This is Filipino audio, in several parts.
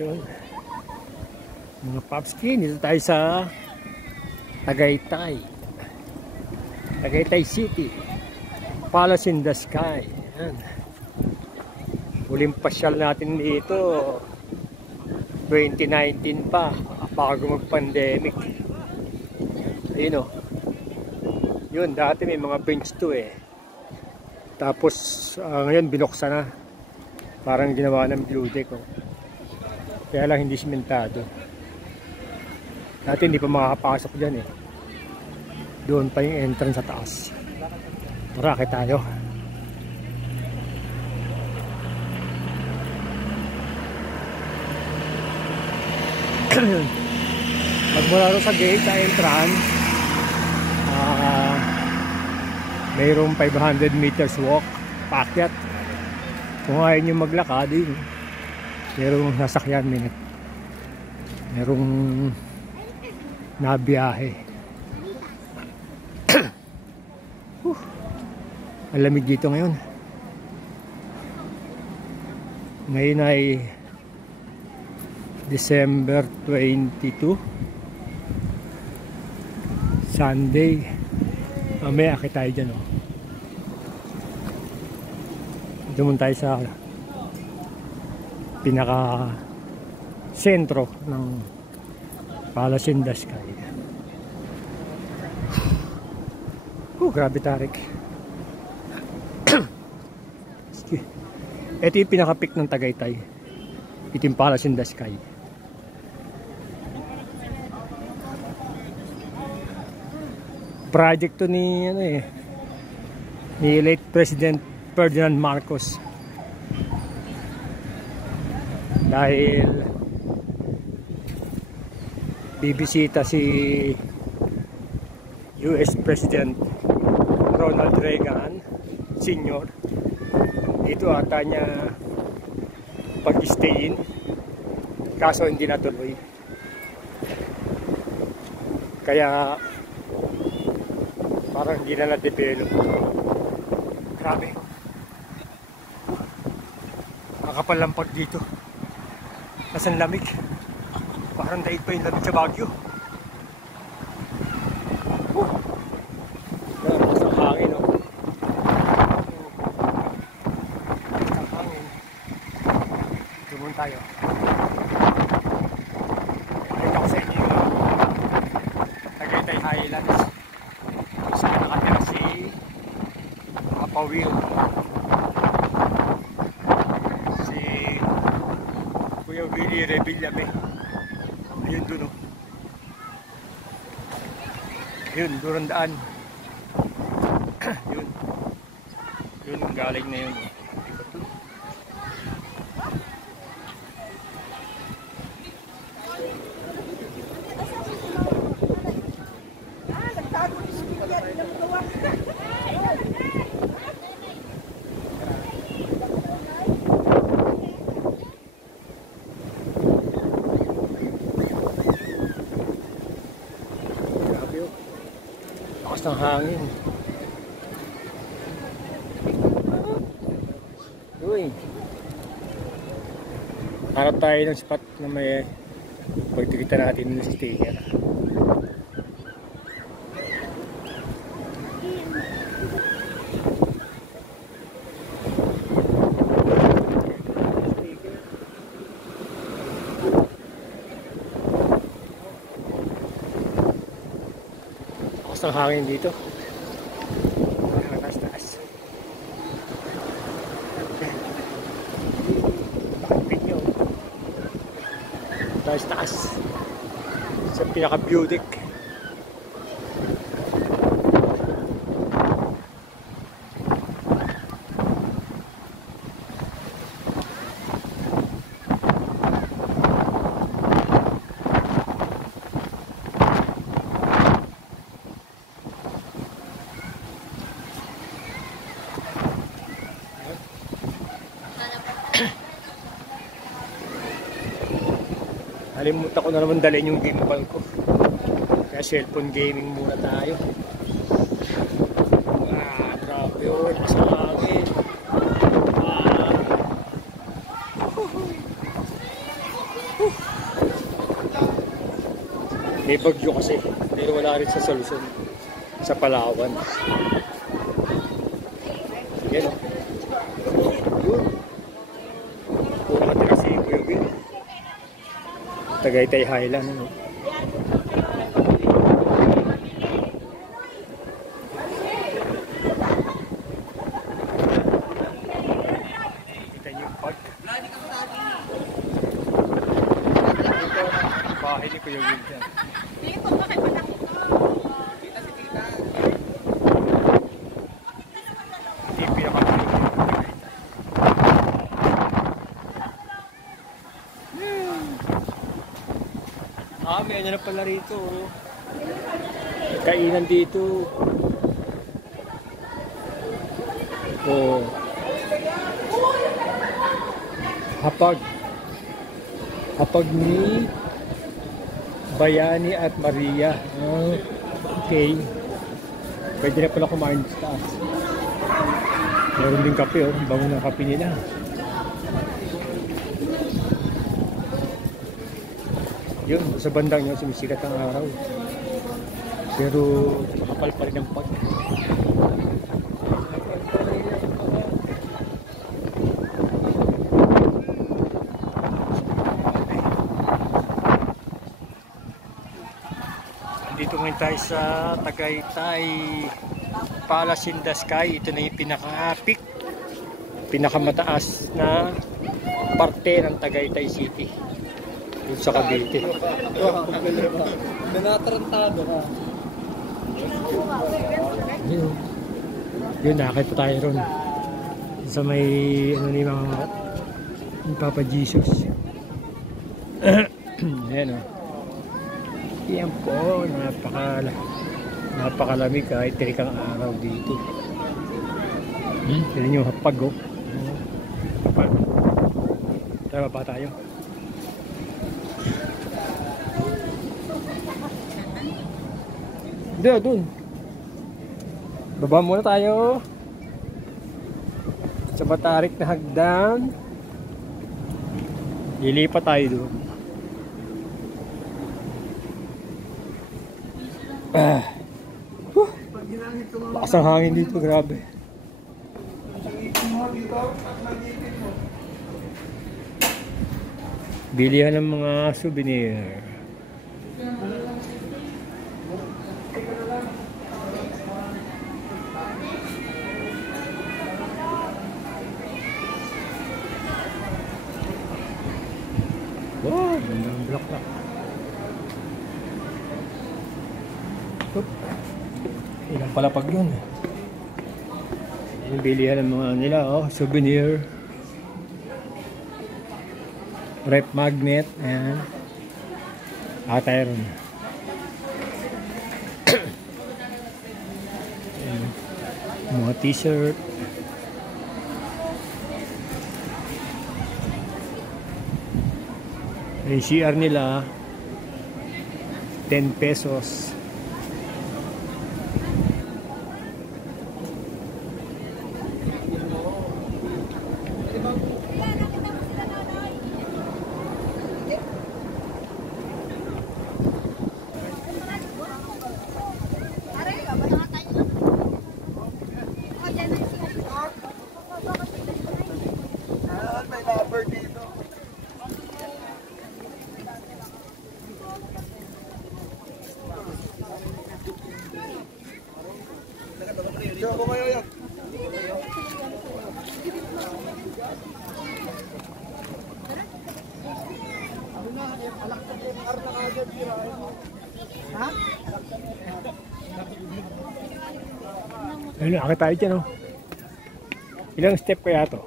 Yun. Mga Popskin, dito tayo sa Tagaytay. Tagaytay City. Palace in the Sky. Yan. Huling pasyal natin dito 2019 pa, bago mag-pandemic. Ayun o. Yun, dati may mga bench to eh. Tapos ngayon binuksan na. Parang ginawa ng blue deck oh. Kaya lang hindi simentado. Dati hindi pa makakapasok dyan eh. Doon pa yung entrance sa taas. Tara, akit tayo. Magmula rin sa gate, sa entrance, mayroong 500 meters walk, paakyat. Kung ayaw nyo maglakad, mayroong sasakyan, mayroong nabiyahe. Ang lamig dito ngayon. Ngayon ay December 22, Sunday. Mamaya akit tayo dyan oh. Dito muna tayo sa pinaka sentro ng Palace in the Sky. Grabe tarik. Ito yung pinaka-peak ng Tagaytay. Ito yung Palace in the Sky. Project to ni ni late President Ferdinand Marcos. Dahil bibisita si US President Ronald Reagan Sr. Dito ata niya pag-stayin, kaso hindi natuloy. Kaya parang hindi na na-develop. Grabe. Nakapalampag dito. Kasan lamig. Parang daig pa yung lamig sa Baguio. Lakas ang hangin oh. Lakas ang hangin. Tumun tayo. Ito ko sa inyo Tagaytay Highlands. Saan nakatira si Apawil, si Kuya Willie Revillame. Ayun dun oh. Yun, Durandaan. Yun. Yun, galing na yun. Lakas ng hangin. Uy. Harap tayo ng spot na may pagtikita natin ng sticker. Ang hangin dito. Taas-taas. Bakit nyo? Taas-taas. Sa pinaka-view deck. Nalimutan ko na naman dalhin yung gimbal ko. Kaya cellphone gaming muna tayo. Grabe yun. Sa hangin. May bagyo kasi. Pero wala rin sa Luzon. Sa Palawan. Yan o. Yun. Kung nakatira si Kuya Will. Tagaytay Highland. Ano? Kita niyo yung park. Bahay ni Kuya Will dyan. Dito ba kayo patakot? Kita si Tita. Hindi yung pinakatuloy. May ano na pala rito. Kainan dito. Oh. Hapag ni Bayani at Maria. Oh, okay. Pwede na pala kumain sa taas. Meron din kape, oh. Bango ng kape nila. Yun, sa bandang yun, sumisikat ang araw. Pero makapal pa rin ang pag. Dito ngayon tayo sa Tagaytay Palace in the Sky. Ito na yung pinaka-peak, pinakamataas na parte ng Tagaytay City. Sa Cavite. Nanatarantado ka. Yun, nakakit pa tayo ron. Sa may, ano ni mga Papa Jesus. Ayan o. Yan po, napakalamig kahit tirikang araw dito. Tignan nyo, hapag o. Hapag. Tara ba tayo? Doon. Baba muna tayo. Sa matarik na hagdan. Lilipat tayo doon. Lakas ang hangin dito, grabe. Bilihan ng mga souvenir. Wow, gandang block. Ilang palapag yun. Yung bilihan ng mga nila, oh, souvenir. Rep magnet, ayan. Atay ron. Mga t-shirt. Yung CR nila 10 pesos. May number dito. Siapa kayo yan? Ayun, akit tayo dyan, oh. Ilang step kaya to?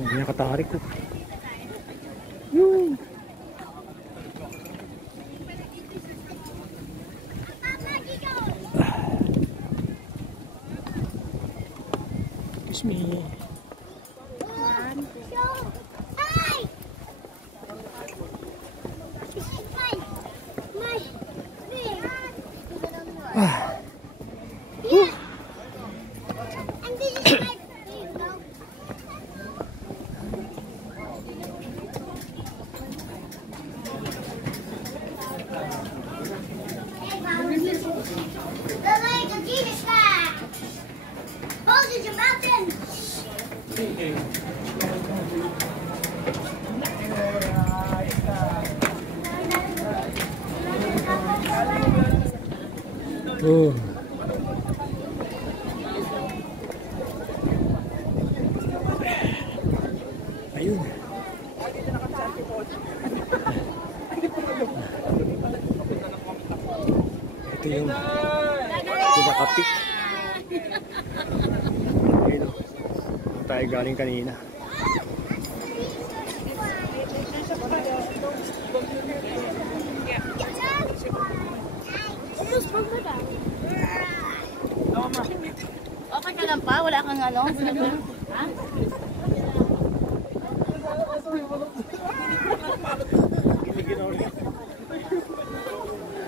Hindi nakatarik ko. Yun. Excuse me. Oh. Ayun. Ito yung pinaka-peak. Ayun o. Tayo galing kanina. Okay ka lang pa? Wala kang ano? Ha?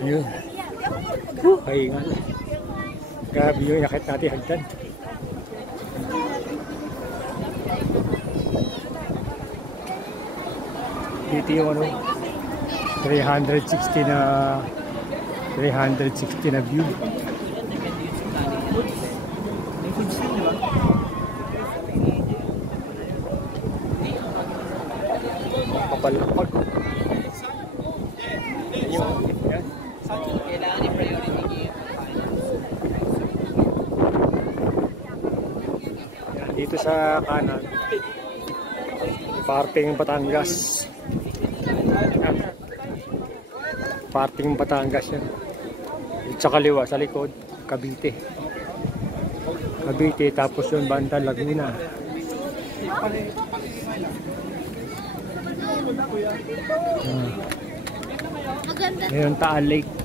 Ayun. Kaingan. Grabe yung yakit natin hagdan. Dito yung ano, 360 na view. Kapalapag. Yan. Kailangan i-priority Yan, dito sa kanan, parting Batangas. Yan. Parting Batangas yan. Sa kaliwa, sa likod, Cavite. Cavite, tapos yung banda Laguna. Maganda. Ngayon Taal Lake.